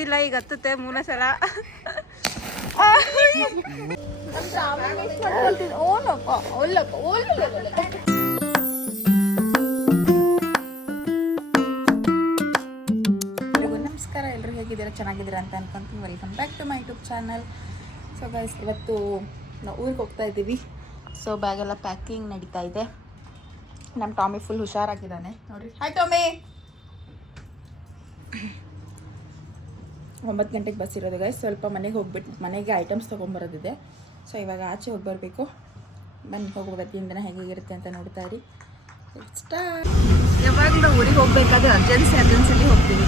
ಗೊತ್ತಿಲ್ಲ, ಈಗ ಹತ್ತುತ್ತೆ ಮೂರನೇ ಸಲ. ನಮಸ್ಕಾರ, ಎಲ್ಲರೂ ಹೇಗಿದ್ದೀರಾ? ಚೆನ್ನಾಗಿದ್ದೀರಾ ಅಂತ ಅನ್ಕೊಂತೀನಿ. Welcome back to my YouTube channel. So guys, ಇವತ್ತು ನಾವು ಊರಿಗೆ ಹೋಗ್ತಾ ಇದ್ದೀವಿ. ಸೊ ಬ್ಯಾಗೆಲ್ಲ ಪ್ಯಾಕಿಂಗ್ ನಡೀತಾ ಇದೆ. ನಮ್ಮ ಟಾಮಿ ಫುಲ್ ಹುಷಾರಾಗಿದ್ದಾನೆ ನೋಡಿರಿ. Hi Tommy. 9 ಗಂಟೆಗೆ ಬಸ್ ಇರೋದು ಗೈಸ್. ಸ್ವಲ್ಪ ಮನೆಗೆ ಹೋಗ್ಬಿಟ್ಟು ಮನೆಗೆ ಐಟಮ್ಸ್ ತೊಗೊಂಬರೋದಿದೆ. ಸೊ ಇವಾಗ ಆಚೆ ಹೋಗಿ ಬರಬೇಕು. ಬನ್ನಿ ಹೋಗ್ಬಿಡತ್ತೀನಿ ದಿನ ಹೇಗಿರುತ್ತೆ ಅಂತ ನೋಡ್ತಾ ಇರಿ. ಯಾವಾಗಲೂ ಊರಿಗೆ ಹೋಗ್ಬೇಕಾದ್ರೆ ಅರ್ಜೆನ್ಸಿಲಿ ಹೋಗ್ತೀವಿ.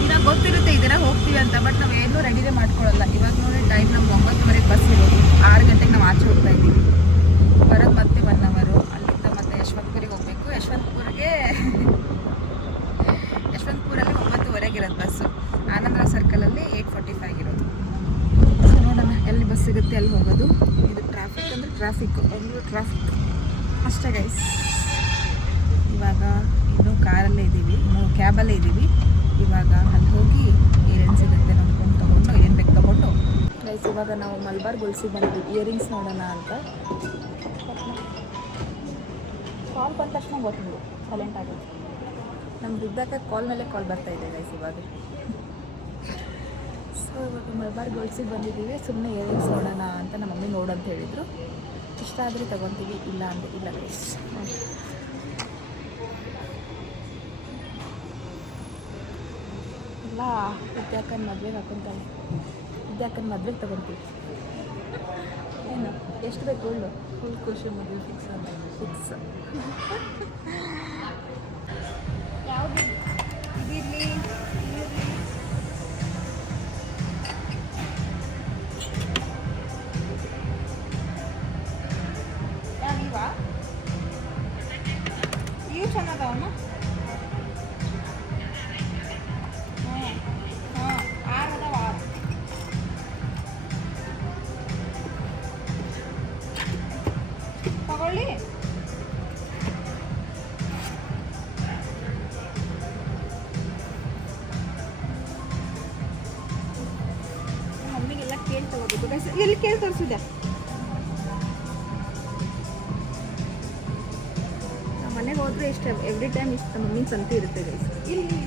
ಈಗ ಗೊತ್ತಿರುತ್ತೆ ಈ ದಿನ ಹೋಗ್ತೀವಿ ಅಂತ, ಬಟ್ ನಾವು ಏನೂ ರೆಡಿನೇ ಮಾಡ್ಕೊಳ್ಳಲ್ಲ. ಇವಾಗ ನೋಡಿ ಟೈಮ್ ನಮ್ಗೆ 9:30 ಬಸ್ ಇರೋದು. 6 ಗಂಟೆಗೆ ನಾವು ಆಚೆ ಹೋಗ್ತಾ ಇದ್ದೀವಿ. ಬರೋದು ಮತ್ತೆ 1 ಅವರು. ಅಲ್ಲಿಂದ ಮತ್ತೆ ಯಶವಂತಪುರಿಗೆ ಹೋಗಬೇಕು. ಯಶವಂತಪುರಲ್ಲಿ 9:15 ಇರೋದು ಬಸ್ಸು. ಆನಂದ್ರ ಸರ್ಕಲಲ್ಲಿ 8:45 ಇರೋದು. ಸೊ ನೋಡೋಣ ಎಲ್ಲಿ ಬಸ್ ಸಿಗುತ್ತೆ ಅಲ್ಲಿ ಹೋಗೋದು. ಇದು ಟ್ರಾಫಿಕ್ ಅಂದರೆ ಬೆಂಗಳೂರು ಟ್ರಾಫಿಕ್ ಅಷ್ಟೇ ಗೈಸ್. ಇವಾಗ ಇನ್ನೂ ಕಾರಲ್ಲೇ ಇದ್ದೀವಿ, ಇನ್ನೂ ಕ್ಯಾಬಲ್ಲೇ ಇದ್ದೀವಿ. ಇವಾಗ ಅಲ್ಲಿ ಹೋಗಿ ಏನೇನು ಸಿಗುತ್ತೆ ನೋಡ್ಕೊಂಡು ತೊಗೊಂಡು ಏನೇನು ಬೇಕು ತೊಗೊಂಡು ಗೈಸ್. ಇವಾಗ ನಾವು ಮಲ್ಬಾರ್ ಗೊಲ್ಸಿ ಬಂದಿದ್ದೀವಿ ಇಯರಿಂಗ್ಸ್ ನೋಡೋಣ ಅಂತ. ಕಾಲ್ ಬಂದ ತಕ್ಷಣ ಗೊತ್ತಿದ್ದು ಸೈಲೆಂಟ್ ಆಗುತ್ತೆ. ನಮ್ದು ಇದ್ದಾಗ ಕಾಲ್ ಮೇಲೆ ಕಾಲ್ ಬರ್ತಾಯಿದೆ ಗೈಸ್ ಇವಾಗ. ಸೊ ಇವಾಗ ಮಲ್ಬಾರ್ ಗೋಲ್ಸಿಗೆ ಬಂದಿದ್ದೀವಿ. ಸುಮ್ಮನೆ ಇಯರಿಂಗ್ಸ್ ನೋಡೋಣ ಅಂತ ನಮ್ಮ ಮಮ್ಮಿ ನೋಡಂತ ಹೇಳಿದರು. ಇಷ್ಟ ಆದರೆ ತೊಗೊತೀವಿ, ಇಲ್ಲ ಅಂದರೆ ಇಲ್ಲ ಗೈಸ್. ಇಲ್ಲ ವಿದ್ಯಾಕನ ಮದುವೆಗೆ ಹಾಕೊತಾಳೆ. ವಿದ್ಯಾಕನ ಮದುವೆಗೆ ತೊಗೊತೀವಿ. ಏನು ಎಷ್ಟು ಬೇಕು ಒಳ್ಳು ಫುಲ್ ಖುಷಿ ಮದುವೆ ಫಿಕ್ಸ್ ಯಾವುದು ಇದಿರಲಿ. ಯಾವಿವಾ ಇವು ಚೆನ್ನಾಗವಮ್ಮ. ತಗೊಳ್ಳಿ. ಮಮ್ಮಿಗೆಲ್ಲ ಕೇಳಿ ತಗೋಬೇಕು. ಎಲ್ಲಿ ಕೇಳಿ ತೋರಿಸಿದೆ? ಮನೆಗೆ ಹೋದ್ರೆ ಇಷ್ಟ ಎವ್ರಿ ಟೈಮ್ ಇಷ್ಟ ಮಮ್ಮಿನ ಸಂತೆ ಇರುತ್ತೆ ಗೈಸ್. ಇಲ್ಲಿ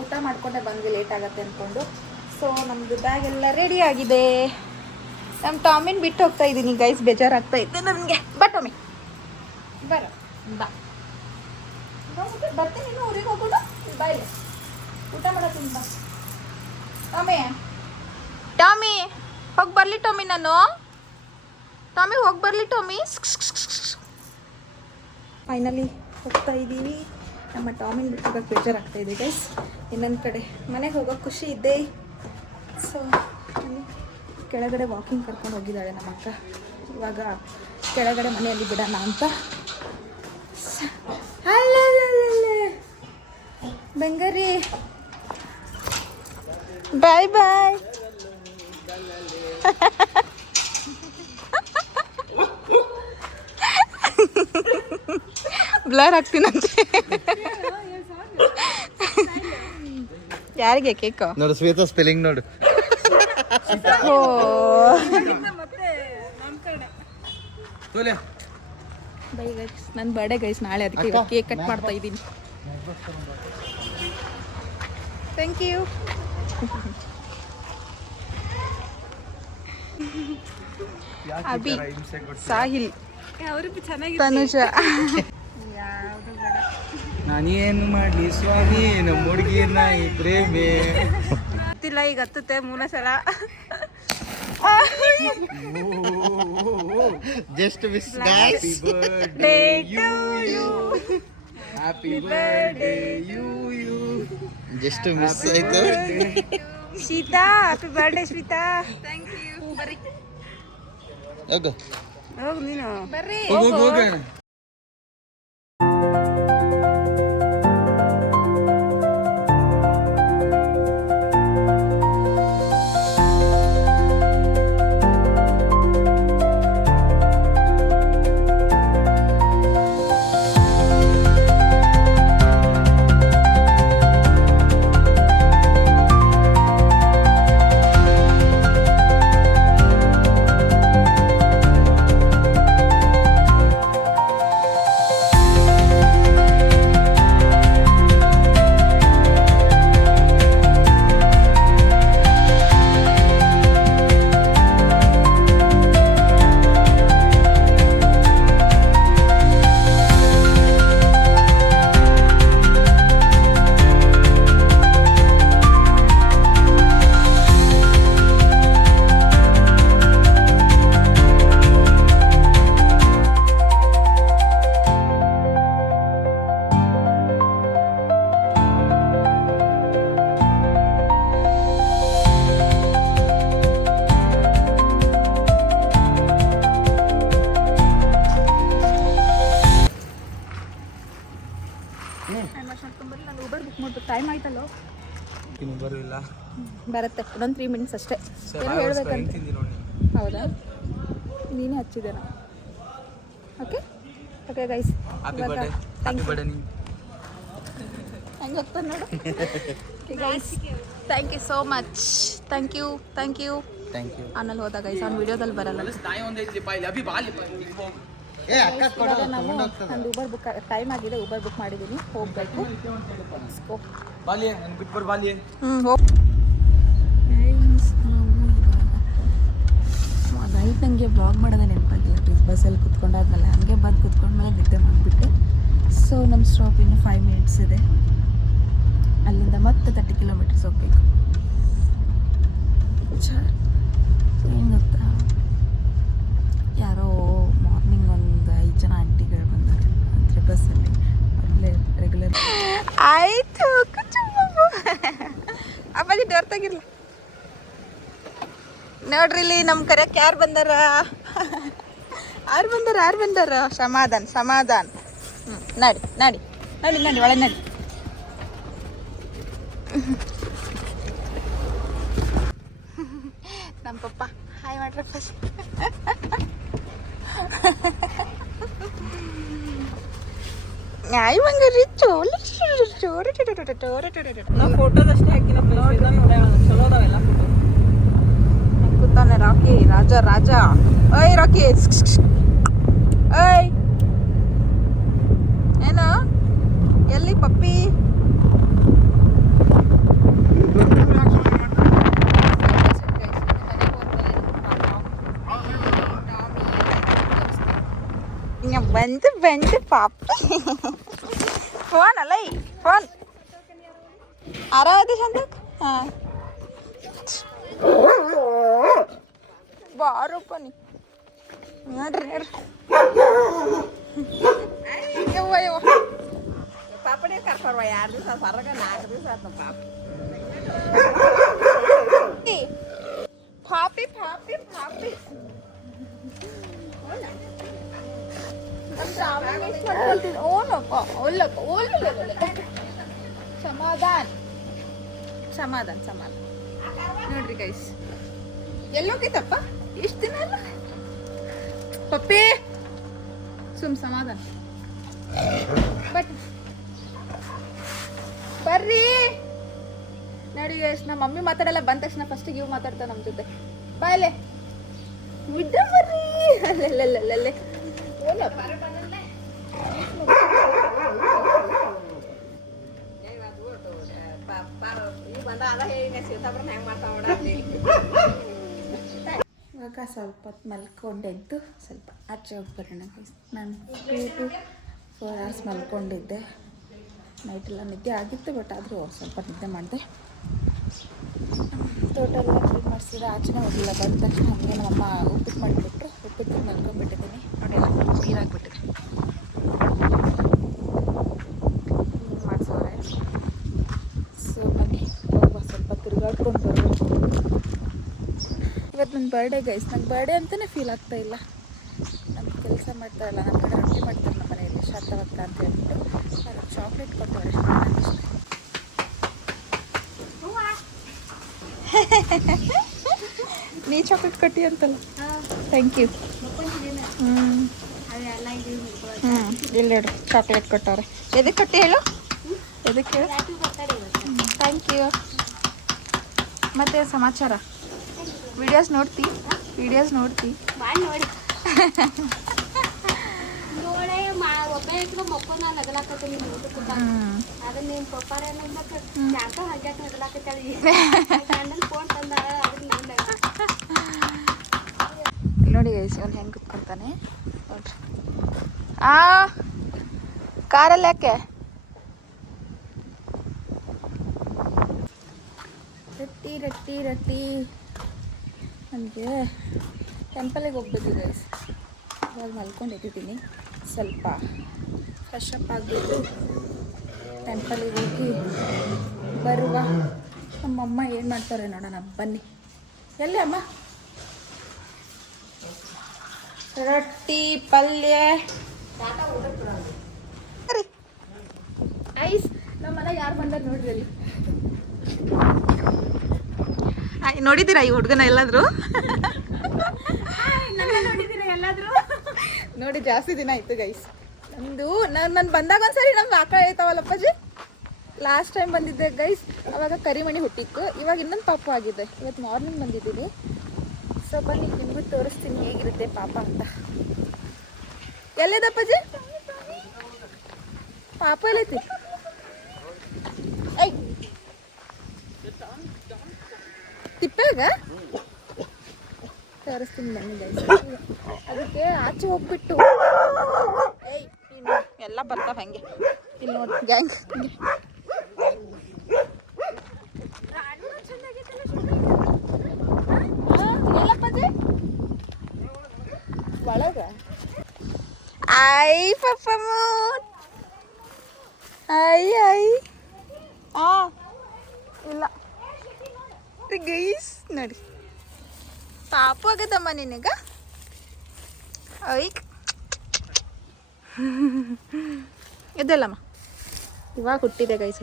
ಊಟ ಮಾಡ್ಕೊಂಡೆ ಬಂದ್ವಿ, ಲೇಟ್ ಆಗುತ್ತೆ ಅಂದ್ಕೊಂಡು. ಸೊ ನಮ್ಮದು ಬ್ಯಾಗ್ ಎಲ್ಲ ರೆಡಿ ಆಗಿದೆ. ನಮ್ಮ ಟಾಮಿನ ಬಿಟ್ಟು ಹೋಗ್ತಾ ಇದ್ದೀನಿ ಗೈಸ್. ಬೇಜಾರಾಗ್ತಾ ಇದ್ದೆ ನನಗೆ. ಬಾ ಟಾಮಿ ಬರ, ಬಾ ಬರ್ತೀನಿ. ನೀನು ಊರಿಗೆ ಹೋಗೋದು ಬಾ, ಇಲ್ಲಿ ಊಟ ಮಾಡತ್ತೀನಿ ಬಾ. ಟಾಮಿ ಹೋಗಿ ಬರಲಿ. ಟಾಮಿ ಹೋಗಿ ಬರಲಿ. ಟಾಮಿ ಫೈನಲಿ ಹೋಗ್ತಾ ಇದ್ದೀವಿ. ನಮ್ಮ ಟಾಮಿನ ಬಿಟ್ಟು ಹೋಗೋಕ್ಕೆ ಬೇಜಾರಾಗ್ತಾಯಿದೆ ಗೈಸ್. ಇನ್ನೊಂದು ಕಡೆ ಮನೆಗೆ ಹೋಗೋಕ್ಕೆ ಖುಷಿ ಇದ್ದೆ. ಸೊ ಕೆಳಗಡೆ ವಾಕಿಂಗ್ ಕರ್ಕೊಂಡು ಹೋಗಿದ್ದಾಳೆ ನಮ್ಮ ಅಕ್ಕ. ಇವಾಗ ಕೆಳಗಡೆ ಮನೆಯಲ್ಲಿ ಬಿಡೋಣ ಅಂತ. ಬಂಗಾರಿ ಬಾಯ್ ಬಾಯ್. ಬ್ಲರ್ ಆಗ್ತೀನಂತೆ. ಯಾರಿಗೆ ಕೇಕ್ ನೋಡು ಶ್ವೇತಾ ಸ್ಪೆಲ್ಲಿಂಗ್ ನೋಡು. ಬೈ ಗೈಸ್, ನನ್ನ ಬರ್ಡೇ ಗೈಸ್ ನಾಳೆ, ಅದಕ್ಕೆ ಕೇಕ್ ಕಟ್ ಮಾಡ್ತಾ ಇದ್ದೀನಿ. Thank you. ಅಭಿ, ಸಾಹಿಲ್, ತನುಜ. ನಾನೇನು ಮಾಡ್ಲಿ ಸ್ವಾಮಿ ನಮ್ಮ ಹುಡುಗಿಯನ್ನ ಈ ಪ್ರೇಮೆ ಗೊತ್ತಿಲ್ಲ, ಈಗ ಹತ್ತುತ್ತೆ ಮೂರನೇ ಸಲ. Just miss guys. Happy birthday you just miss ಆಯ್ತು. Shweta, happy birthday Shweta. Thank you. ಬರ್ರಿ ಹೋಗು ನೀನು. ಬರ್ರಿ ಹೋಗೋಣ. ಬರುತ್ತೆ ಇನ್ನೊಂದು 3 ಮಿನಿಟ್ಸ್ ಅಷ್ಟೇ. ಏನು ಹೇಳ್ಬೇಕಂತ? ಹೌದಾ, ನೀನೇ ಹಚ್ಚಿದ್ದೇನಾ? ಓಕೆ ಓಕೆ ಗೈಸ್, ಹೆಂಗೆ ಹೋಗ್ತಾನೆ ನೋಡು. Guys thank you so much. Thank you ಆಮೇಲೆ ಹೋದ ಗೈಸ್ ಅವ್ನು ವಿಡಿಯೋದಲ್ಲಿ ಬರಲ್ಲ. ಇವಾಗ ನಾವು ಒಂದು ಊಬರ್ ಬುಕ್ ಟೈಮ್ ಆಗಿದೆ, ಊಬರ್ ಬುಕ್ ಮಾಡಿದ್ದೀನಿ, ಹೋಗ್ಬೇಕು. ನೈಟ್ ನನಗೆ ವ್ಲಾಗ್ ಮಾಡೋದೇ ನೆನಪಾಗಿಲ್ಲ ಪ್ಲೀಸ್. ಬಸ್ಸಲ್ಲಿ ಕುತ್ಕೊಂಡಾದ್ಮೇಲೆ ಹಂಗೆ ಬಂದು ಕುತ್ಕೊಂಡ್ಮೇಲೆ ನಿದ್ದೆ ಮಾಡಿಬಿಟ್ಟೆ. ಸೊ ನಮ್ಮ ಸ್ಟಾಪ್ ಇನ್ನು 5 ಮಿನಿಟ್ಸ್ ಇದೆ, ಅಲ್ಲಿಂದ ಮತ್ತೆ 30 ಕಿಲೋಮೀಟರ್ಸ್ ಹೋಗ್ಬೇಕು. ಏನು ಗೊತ್ತಾ, ಯಾರೋ ಮಾರ್ನಿಂಗ್ ಒಂದು 5 ಜನ ಆಂಟಿಗಳು ಬಂದರು ಅಂದರೆ ಬಸ್ಸಲ್ಲಿ, ಅಲ್ಲೇ ರೆಗ್ಯುಲರ್. ಆಯಿತು ಅಪ್ಪಾಜಿ ಡೋರ್ ತೆಗಿರ್ಲಿ. ನೋಡ್ರಿ ಇಲ್ಲಿ ನಮ್ಮ ಕರೆಯಕ್ಕೆ ಯಾರು ಬಂದಾರ? ಸಮಾಧಾನ. ನಡಿ ಒಳಗೆ ನಡಿ. ನಮ್ಮ ಪಪ್ಪ ಹಾಯ್ ಮಾಡ್ರಿ ಫಸ್ಟ್. ಹಾಯ್ ಬಂಗಾರಿ, ಚೋರಿ ಫೋಟೋಸ್ ಅಷ್ಟೇ ಹಾಕಿನಪ್ಪ, ಚಲೋ ಅದಾವೆಲ್ಲ ಫೋಟೋ. ಕೂತಾನೆ ರಾಕಿ, ರಾಜ. ಓಯ್ ರಾಕಿ, ಓಯ್ ಏನು ಎಲ್ಲಿ ಪಪ್ಪಿ? ಬಂದು ಪಾಪಿ. ಫೋನ್ ಅಲ್ಲ, ಫೋನ್ ಆರಾಮದ ಚಂದಕ್. ಹಾಂ ಬಾರಪ್ಪ ನೀ ನೋಡ್ರಿ ಪಾಪನೇ ಕರ್ಕೊರ್ವ 2 ದಿವಸ ಹೊರಗ 4 ದಿವಸ ಆತ ಪಾಪಿ ಸಮಾಧಾನ ನೋಡ್ರಿ ಗೈಸ್. ಎಲ್ಲೋಗಿತ್ತಪ್ಪ ಇಷ್ಟು ದಿನ ಅಲ್ಲ ಪಪ್ಪಿ, ಸಮಾಧಾನ. ಬಟ್ ಬರ್ರಿ ನೋಡಿ ಗೈಸ್, ನಮ್ಮ ಮಮ್ಮಿ ಮಾತಾಡಲ್ಲ, ಬಂದ ತಕ್ಷಣ ಫಸ್ಟಿಗೆ ಇವ್ ಮಾತಾಡ್ತಾ ನಮ್ಮ ಜೊತೆ. ಬಾಯ್ಲೆ ಬಿಡ್ಡ ಬರ್ರಿ. ಅಲ್ಲೇ ಇವಾಗ ಸ್ವಲ್ಪ ಹೊತ್ತು ಮಲ್ಕೊಂಡೆದ್ದು ಸ್ವಲ್ಪ ಆಚೆ ಹೋಗಿ ಬರೋಣ. ನಾನು 2 to 4 hours ಮಲ್ಕೊಂಡಿದ್ದೆ. ನೈಟೆಲ್ಲ ನಿದ್ದೆ ಆಗಿತ್ತು, ಬಟ್ ಆದರೂ ಸ್ವಲ್ಪ ನಿದ್ದೆ ಮಾಡಿದೆ. ತೋಟೆಲ್ಲ ಕ್ಲೀನ್ ಮಾಡಿಸಿದ್ರೆ ಆಚೆನೇ ಹೋಗಿಲ್ಲ. ಬಂದ ತಕ್ಷಣ ಹಂಗೆ ನಮ್ಮಮ್ಮ ಉಪ್ಪಿಟ್ಟು ಮಾಡಿಬಿಟ್ರು, ಉಪ್ಪಿಟ್ಟು ಮಲ್ಕೊಂಡ್ಬಿಟ್ಟಿದ್ದೀನಿ. ನೋಡಿಲ್ಲ ನೀರಾಗಿಬಿಟ್ಟಿದೆ. ಮಾಡಿಸೋರೆ. ಸೊ ಬನ್ನಿ ಹೋಗುವ, ಸ್ವಲ್ಪ ತಿರುಗಾಡ್ಕೊಂಡು ಬರೋದು. ಇವತ್ತು ನನ್ನ ಬರ್ಡೇ ಗೈಸ್. ನಂಗೆ ಬರ್ಡೇ ಅಂತಲೇ ಫೀಲ್ ಆಗ್ತಾ ಇಲ್ಲ. ನಮ್ಗೆ ಕೆಲಸ ಮಾಡ್ತಾರಲ್ಲ, ನಮ್ಮ ಕಡೆ ರೊಟ್ಟಿ ಮಾಡ್ತಾರೆ ನಮ್ಮ ಮನೆಯಲ್ಲಿ, ಶಾಂತವಕ್ಕ ಅಂತ ಹೇಳ್ಬಿಟ್ಟು ನನಗೆ ಚಾಕ್ಲೇಟ್ ಕೊಟ್ಟವ್ರೆ. ನೀ ಚಾಕ್ಲೇಟ್ ಕೊಟ್ಟಿ ಅಂತಲ್ಲ? Thank you. ಇಲ್ಲಿ ನೋಡ್ರಿ ಚಾಕ್ಲೇಟ್ ಕೊಟ್ಟವ್ರೆ. ಎದಕ್ಕೆ ಕೊಟ್ಟಿ ಹೇಳು? ಎದಕ್ಕೆ ಹೇಳು? Thank you. ಮತ್ತೆ ಸಮಾಚಾರ? ವಿಡಿಯೋಸ್ ನೋಡ್ತಿ? ಮಾಡಿ ನೋಡಿ ಒಬ್ಬ ಮಕ್ಕೊಂದ ನಗಲಾಕತ್ತೀನಿ ಅದನ್ನ ನಿಮ್ಮ ಪಪ್ಪಾರ ಯಾಕ ಹಾಗ್ಯಾಕ ನಗಲಾಕತ್ತಾಳಿ ಗಂಡನ ಫೋನ್ ತಂದಾರ. ಅದನ್ನ ನೋಡಿ ಗೈಸ್, ಅವ್ನು ಹೆಂಗೆ ಕುತ್ಕೊಂತಾನೆ ನೋಡ್ರಿ. ಕಾರಲ್ಲಿ ಯಾಕೆ? ರೊಟ್ಟಿ ನನಗೆ ಟೆಂಪಲಿಗೆ ಹೋಗ್ಬೇಕು ಗೈಸ್. ಇವಾಗ ಮಲ್ಕೊಂಡಿದ್ದೀನಿ, ಸ್ವಲ್ಪ ಫ್ರೆಶ್ ಅಪ್ ಆಗಿಬಿಟ್ಟು ಟೆಂಪಲಿಗೆ ಹೋಗಿ ಬರುವ. ನಮ್ಮಮ್ಮ ಏನು ಮಾಡ್ತಾರೆ ನೋಡೋಣ ಬನ್ನಿ. ಎಲ್ಲಿ ಅಮ್ಮ? ರೊಟ್ಟಿ ಪಲ್ಯ ಐಸ್. ನಮ್ಮ ಮನೆಗೆ ಯಾರು ಬಂದಾರ ನೋಡ್ರಿ ಅಲ್ಲಿ. ನೋಡಿದ್ದೀರಾ ಈ ಹುಡುಗನ ಎಲ್ಲಾದ್ರೂ? ನೋಡಿ ಜಾಸ್ತಿ ದಿನ ಆಯ್ತು ಗೈಸ್. ನಾನು ಬಂದಾಗ ಒಂದ್ಸರಿ ನಮ್ಗೆ ಆಕಳ ಹೇಳ್ತಾವಲ್ಲಪ್ಪಾಜಿ, ಲಾಸ್ಟ್ ಟೈಮ್ ಬಂದಿದ್ದೆ ಗೈಸ್, ಅವಾಗ ಕರಿಮಣಿ ಹುಟ್ಟಿತ್ತು. ಇವಾಗ ಇನ್ನೊಂದು ಪಾಪು ಆಗಿದೆ. ಇವತ್ತು ಮಾರ್ನಿಂಗ್ ಬಂದಿದ್ದೀವಿ. ಸೊ ಬನ್ನಿ ನಿಮಗೂ ತೋರಿಸ್ತೀನಿ ಹೇಗಿರುತ್ತೆ ಪಾಪ ಅಂತ. ಎಲ್ಲಿದಪ್ಪಾಜಿ ಪಾಪ? ಎಲ್ಲೈತಿ? ಐ ತಿಪ್ಪಾಗ ತೋರಿಸ್ತೀನಿ ಬನ್ನಿ ಗೈಸ್. ಅದಕ್ಕೆ ಆಚೆ ಹೋಗ್ಬಿಟ್ಟು ಏಯ್ ಎಲ್ಲ ಬರ್ತಾವ ಹಂಗೆ. ಇಲ್ಲಿ ನೋಡಿ ಗ್ಯಾಂಗ್ ಎಲ್ಲಪ್ಪಜಿ ಒಳಗ. ಐ ಪಪ್ಪಮ್ಮ ಐ ಐ ಇಲ್ಲ ಗೈಸ್ ನೋಡಿ ಪಾಪು ಆಗದಮ್ಮ ನಿನಗ. ಐ ಇದೆಲ್ಲಮ್ಮ ಇವಾಗ ಹುಟ್ಟಿದೆ ಗೈಸ್.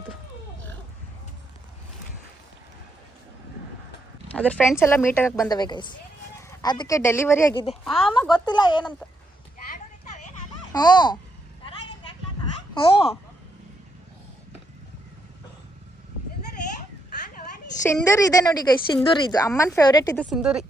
ಅದ್ರ ಫ್ರೆಂಡ್ಸ್ ಎಲ್ಲ ಮೀಟ್ ಆಗಕ್ಕೆ ಬಂದವೆ ಗೈಸ್. ಅದಕ್ಕೆ ಡೆಲಿವರಿ ಆಗಿದೆ. ಅಮ್ಮ ಗೊತ್ತಿಲ್ಲ ಏನಂತ. ಹ್ಞೂ ಹ್ಞೂ ಸಿಂಧೂರಿ ಇದೆ ನೋಡಿ ಗೈಸ್. ಸಿಂಧೂರಿ ಇದು ಅಮ್ಮನ ಫೇವ್ರೇಟ್. ಇದು ಸಿಂಧೂರಿ.